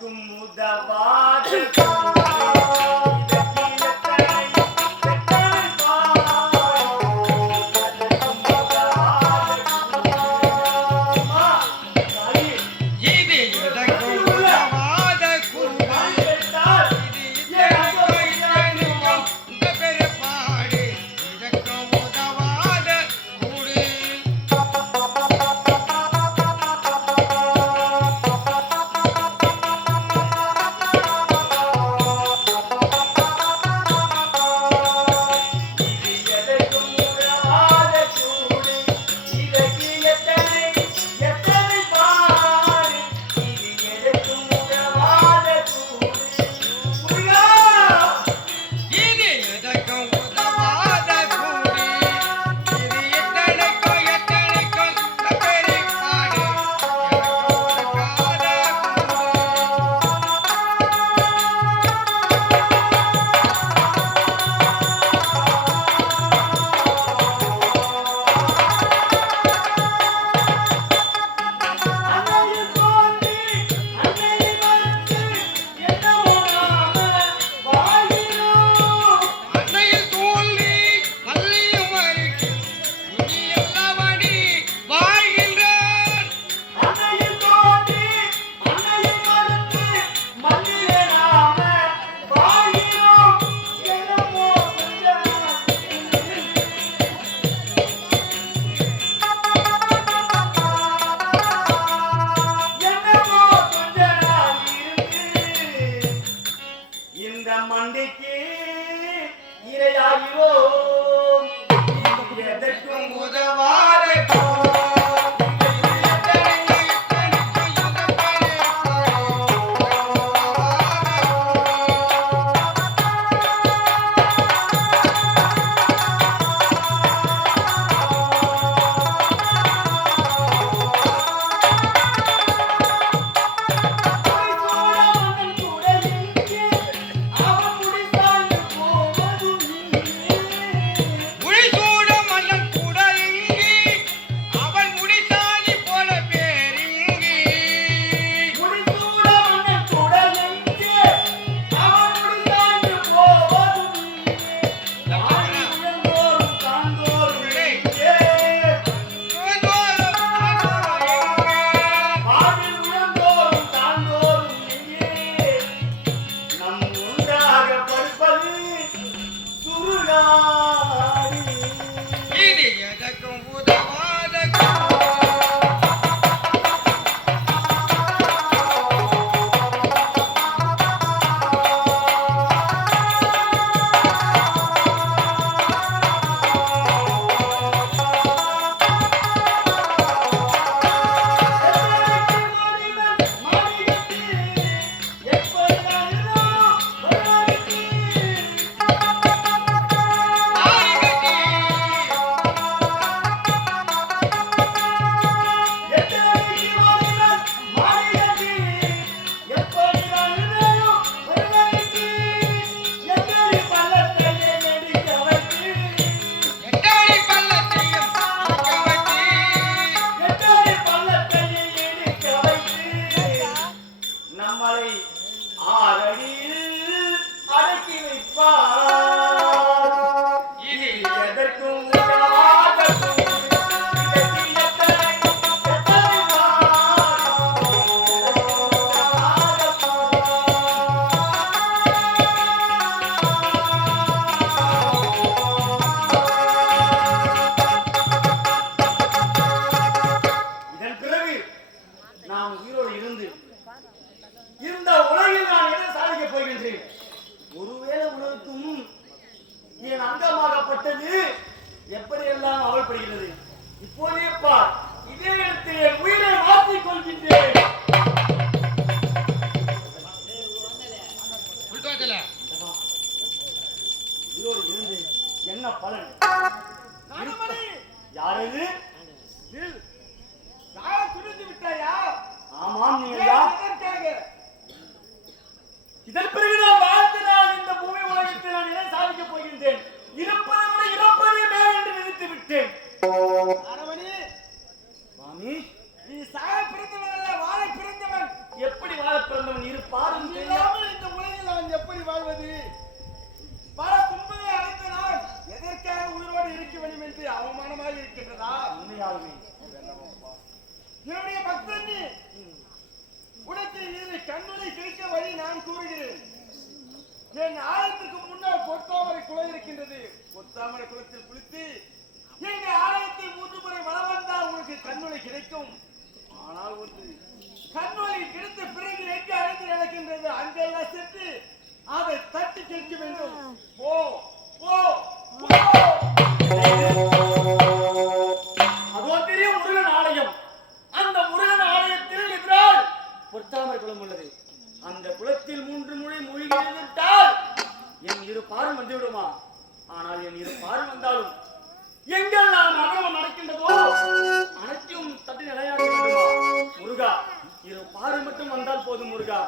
எதற்கும் உதவாத மண்டைக்கு இரையாகிறோம் எதற்கும் உதவாத எப்படியெல்லாம் அவள்படுகிறது இப்போதே பார் இதே இடத்திலே உயிரை மாற்றிக் கொள்கின்றேன் உயிரோடு இருந்து என்ன பலன் யாரது துணிந்து விட்டாயா ஆமாம் நீங்க இதன் பிறகு நான் வாழ்ந்து நான் இந்த பூமி உலகத்தில் நான் என்ன சாதிக்கப் போகின்றேன் இருப்பதை இறப்பதை மேல் என்று நினைத்து விட்டேன் அரவணி சுவாமி நீ சாக பிறந்தவன் அல்ல வாழ பிறந்தவன் எப்படி வாழ பிறந்தவன் இரு பாரும் இல்லாமல் இந்த உலகில் நான் எப்படி வாழ்வது? பல துன்பங்களை அடைந்த நான் எதற்காக உயிரோடு இருக்க வேண்டும் என்று அவமானமாக இருக்கின்றதா? உண்மையாலுமே என்னுடைய பக்தன் உனக்கு இரு கண்ணுரை கிடைக்க வழி நான் கூறுகிறேன். என் ஆலயத்திற்கு முன்னால் பொத்தாமரை குளம் இருக்கின்றது. பொத்தாமரை குளத்தில் குளித்து எங்கள் ஆலயத்தை 3 முறை வலம் வந்தால் உனக்கு கண்ணுரை கிடைக்கும். ஆனால் ஒன்று, கண்ணுரை கிடைத்த பிறகு எங்கே அழைத்து நடக்கின்றது அங்கெல்லாம் சென்று அதை தட்டி கேட்க வேண்டும். போ போ போ. அதோ தெரியும் முருகன் ஆலயம். அந்த முருகன் ஆலயத்தில் எதிரால் பொத்தாமரை குளம் உள்ளது. அந்த குளத்தில் 3 முறை மூழ்கி விட்டால் என் இரு பாரும் வந்து விடுமா? ஆனால் என் இரு பாரும் வந்தாலும் எங்கள் நாம் அகலம் நடக்கின்றதோ அனைத்தையும் தட்டி நிலையாட வேண்டுமா? முருகா, இரு பாரு மட்டும் வந்தால் போதும் முருகா.